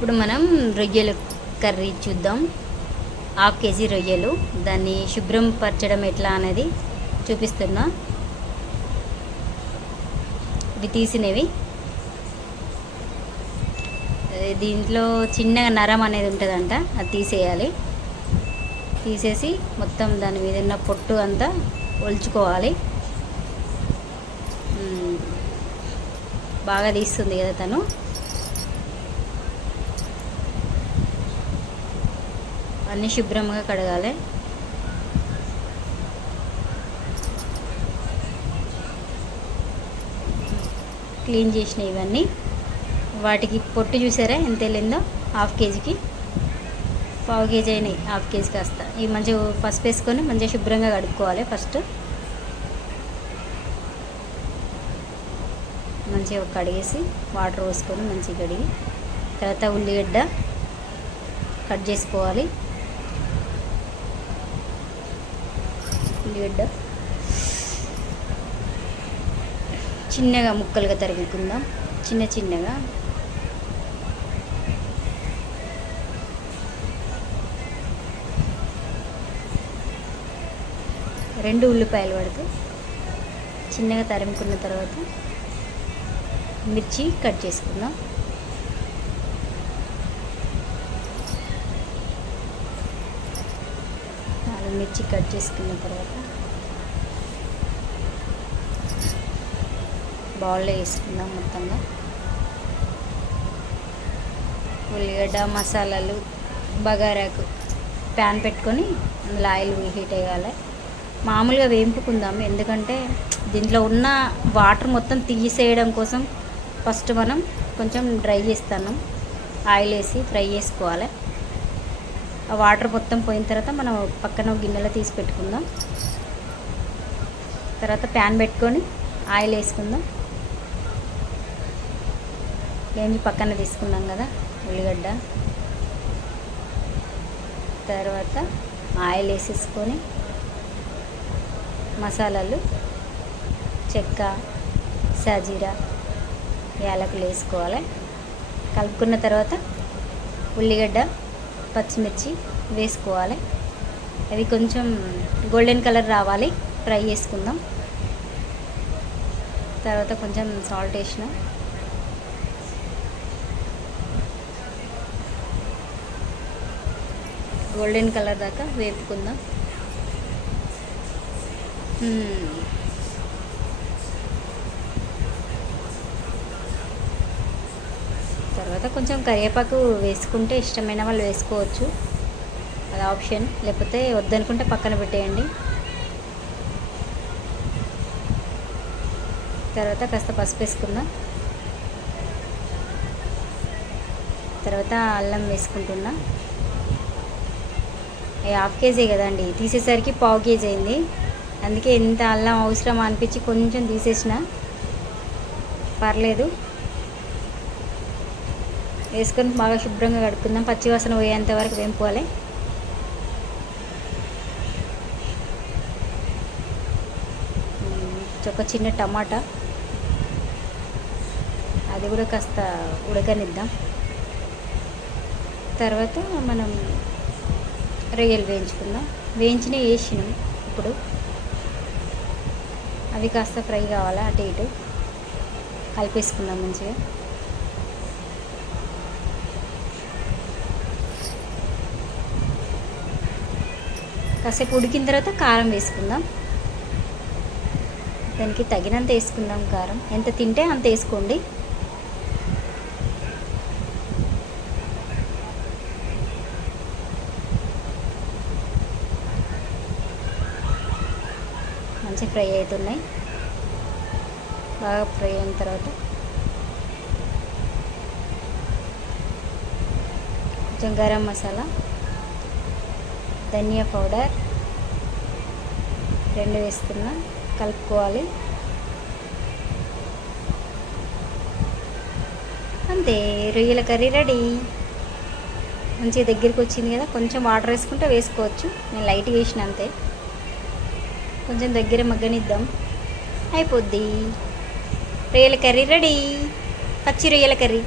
ఇప్పుడు మనం రొయ్యలు కర్రీ చూద్దాం. హాఫ్ కేజీ రొయ్యలు. దాన్ని శుభ్రం పరచడం ఎట్లా అనేది చూపిస్తున్నా. ఇవి తీసినవి. దీంట్లో చిన్నగా నరం అనేది ఉంటుందంట అది తీసేయాలి. తీసేసి మొత్తం దాని మీద ఉన్న పొట్టు అంతా ఒలుచుకోవాలి. బాగా తీస్తుంది కదా తను. అన్నీ శుభ్రంగా కడగాలి. క్లీన్ చేసిన ఇవన్నీ. వాటికి పొట్టు చూసారా? ఎంత వెళ్ళిందో? హాఫ్ కేజీకి. పావు కేజీ అయినాయి. హాఫ్ కేజీ కాస్త. ఇవి మంచిగా పసుపు వేసుకొని మంచిగా శుభ్రంగా కడుక్కోవాలి ఫస్ట్. మంచిగా కడిగేసి వాటర్ పోసుకొని మంచిగా కడిగి తర్వాత ఉల్లిగడ్డ కట్ చేసుకోవాలి. ఉల్లిగడ్డ. చిన్నగా ముక్కలుగా తరుగుకుందాం. చిన్న చిన్నగా. రెండు ఉల్లిపాయలు పడితే చిన్నగా తరుముకున్న తర్వాత మిర్చి కట్ చేసుకుందాం. మిర్చి కట్ చేసుకున్న తర్వాత బౌల్లో వేసుకుందాం మొత్తంగా. ఉల్లిగడ్డ మసాలాలు బగారాకు ప్యాన్ పెట్టుకొని అందులో ఆయిల్ హీట్ అయ్యాలి మామూలుగా వేంపుకుందాం ఎందుకంటే దీంట్లో ఉన్న వాటర్ మొత్తం తీసేయడం కోసం ఫస్ట్ మనం కొంచెం డ్రై చేస్తాను. ఆయిల్ వేసి ఫ్రై చేసుకోవాలి. ఆ వాటర్ మొత్తం పోయిన తర్వాత మనం పక్కన గిన్నెలో తీసి పెట్టుకుందాం. తర్వాత ప్యాన్ పెట్టుకొని ఆయిల్ వేసుకుందాం. ఏంటి పక్కన తీసుకున్నాం కదా ఉల్లిగడ్డ. తర్వాత ఆయిల్ వేసేసుకొని మసాలాలు చెక్క సాజీరా యాలకులు వేసుకోవాలి. కలుపుకున్న తర్వాత ఉల్లిగడ్డ పచ్చిమిర్చి వేసుకోవాలి. అవి కొంచెం గోల్డెన్ కలర్ రావాలి. ఫ్రై చేసుకుందాం. తర్వాత కొంచెం సాల్ట్ వేసిన. గోల్డెన్ కలర్ దాకా వేపుకుందాం. తర్వాత కొంచెం కరివేపాకు వేసుకుంటే ఇష్టమైన వాళ్ళు వేసుకోవచ్చు. అది ఆప్షన్. లేకపోతే వద్దనుకుంటే పక్కన పెట్టేయండి. తర్వాత కాస్త పసుపు వేసుకుందాం. తర్వాత అల్లం వేసుకుంటున్నా. హాఫ్ కేజీ కదండి. తీసేసరికి పావు కేజీ అయింది. అందుకే ఇంత అల్లం అవసరం అనిపించి కొంచెం తీసేసిన. పర్లేదు. వేసుకొని బాగా శుభ్రంగా కడుక్కుందాం. పచ్చివాసన పోయేంత వరకు వేంపుకోవాలి. ఒక చిన్న టమాటా. అది కూడా కాస్త ఉడకనిద్దాం. తర్వాత మనం రొయ్యలు వేయించుకుందాం. వేయించిన వేసినాం ఇప్పుడు. అవి కాస్త ఫ్రై కావాలా అటు ఇటు. కలిపేసుకుందాం మంచిగా. కాసేపు ఉడికిన తర్వాత కారం వేసుకుందాం. దానికి తగినంత వేసుకుందాం కారం. ఎంత తింటే అంత వేసుకోండి. మంచి ఫ్రై అవుతున్నాయి. బాగా ఫ్రై అయిన తర్వాత కొంచెం గరం మసాలా. ధనియా పౌడర్ రెండు వేస్తున్నా కలుపుకోవాలి. అంతే రొయ్యల కర్రీ రెడీ. మంచిగా దగ్గరికి వచ్చింది కదా కొంచెం వాటర్ వేసుకుంటే వేసుకోవచ్చు. నేను లైట్గా వేసిన అంతే. కొంచెం దగ్గర మగ్గనిద్దాం. అయిపోద్ది. రొయ్యల కర్రీ రెడీ. పచ్చి రొయ్యల కర్రీ.